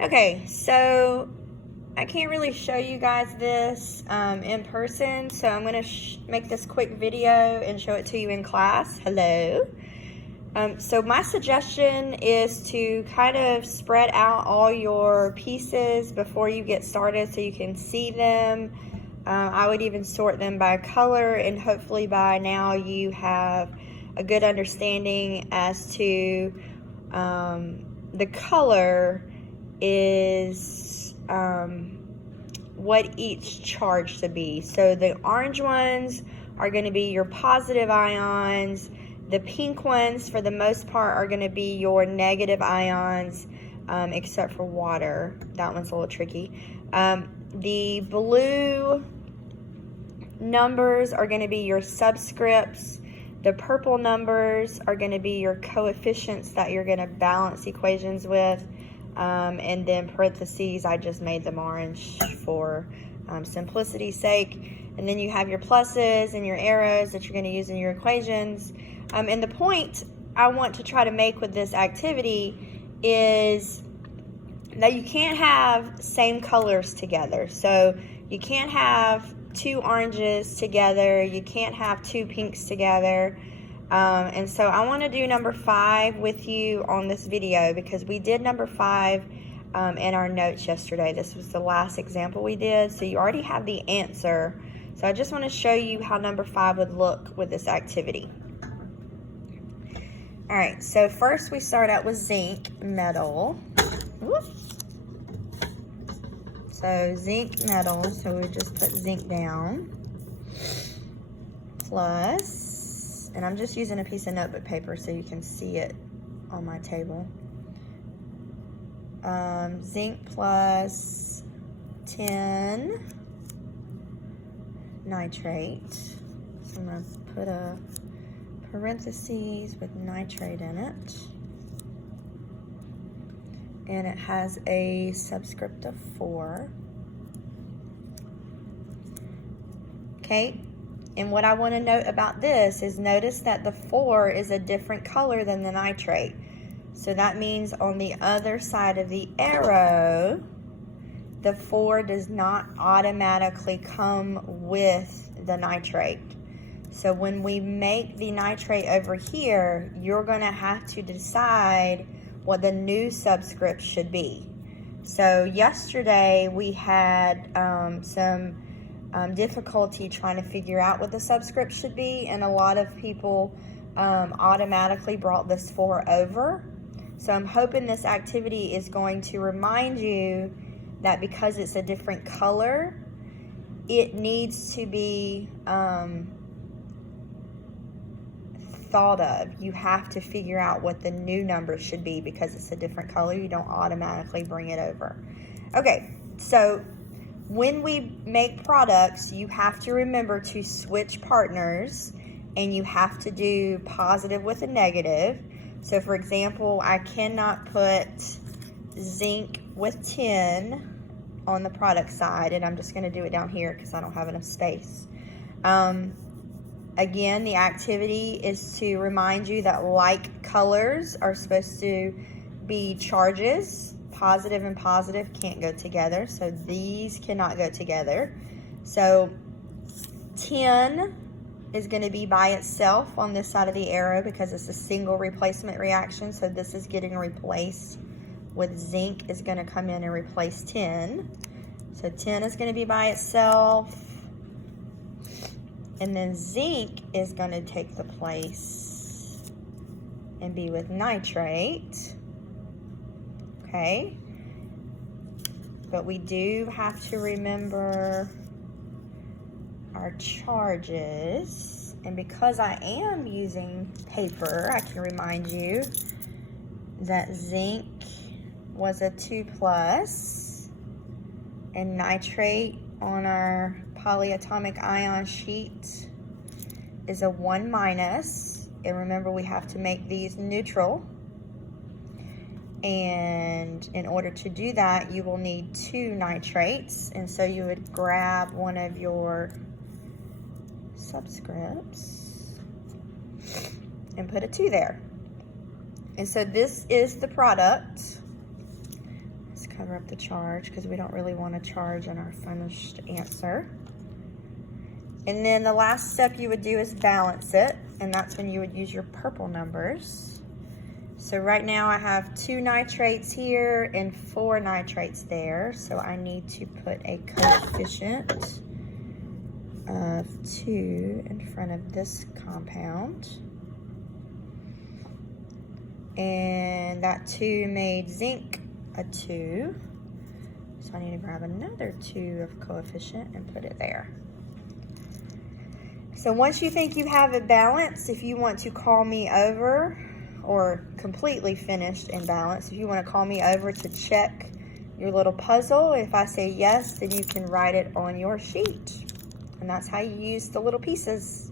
Okay, so I can't really show you guys this in person, so I'm going to make this quick video and show it to you in class. Hello. So my suggestion is to kind of spread out all your pieces before you get started so you can see them. I would even sort them by color, and hopefully by now you have a good understanding as to the color is what each charge to be. So the orange ones are going to be your positive ions. The pink ones, for the most part, are going to be your negative ions, except for water. That one's a little tricky. The blue numbers are going to be your subscripts. The purple numbers are going to be your coefficients that you're going to balance equations with. And then parentheses, I just made them orange for simplicity's sake. And then you have your pluses and your arrows that you're going to use in your equations. And the point I want to try to make with this activity is that you can't have same colors together. So you can't have two oranges together. You can't have two pinks together. And so I want to do number 5 with you on this video because we did number 5 in our notes yesterday. This was the last example we did. So you already have the answer. So I just want to show you how number 5 would look with this activity. All right, so first we start out with zinc metal. Whoop. So zinc metal, so we just put zinc down. Plus, and I'm just using a piece of notebook paper so you can see it on my table. Zinc plus 10 nitrate. So I'm going to put a parentheses with nitrate in it. And it has a subscript of 4. Okay, and what I want to note about this is notice that the 4 is a different color than the nitrate. So that means on the other side of the arrow, the 4 does not automatically come with the nitrate. So when we make the nitrate over here, you're going to have to decide what the new subscript should be. So yesterday we had some difficulty trying to figure out what the subscript should be, and a lot of people automatically brought this 4 over. So I'm hoping this activity is going to remind you that because it's a different color, it needs to be thought of. You have to figure out what the new number should be because it's a different color. You don't automatically bring it over. Okay, so when we make products, you have to remember to switch partners, and you have to do positive with a negative. So for example, I cannot put zinc with 10 on the product side, and I'm just going to do it down here because I don't have enough space. Again, the activity is to remind you that like colors are supposed to be charges. Positive and positive can't go together, so these cannot go together. So 10 is going to be by itself on this side of the arrow because it's a single replacement reaction, so this is getting replaced with zinc is going to come in and replace 10. So 10 is going to be by itself. And then zinc is going to take the place and be with nitrate. Okay. But we do have to remember our charges. And because I am using paper, I can remind you that zinc was a 2+, and nitrate on our polyatomic ion sheet is a 1-. And remember, we have to make these neutral. And in order to do that, you will need 2 nitrates. And so you would grab one of your subscripts and put a 2 there. And so this is the product. Let's cover up the charge because we don't really want to charge in our finished answer. And then the last step you would do is balance it, and that's when you would use your purple numbers. So right now I have 2 nitrates here and 4 nitrates there, so I need to put a coefficient of 2 in front of this compound. And that 2 made zinc a 2, so I need to grab another 2 of coefficient and put it there. So once you think you have it balanced, if you want to call me over, or completely finished and balanced, if you want to call me over to check your little puzzle, if I say yes, then you can write it on your sheet. And that's how you use the little pieces.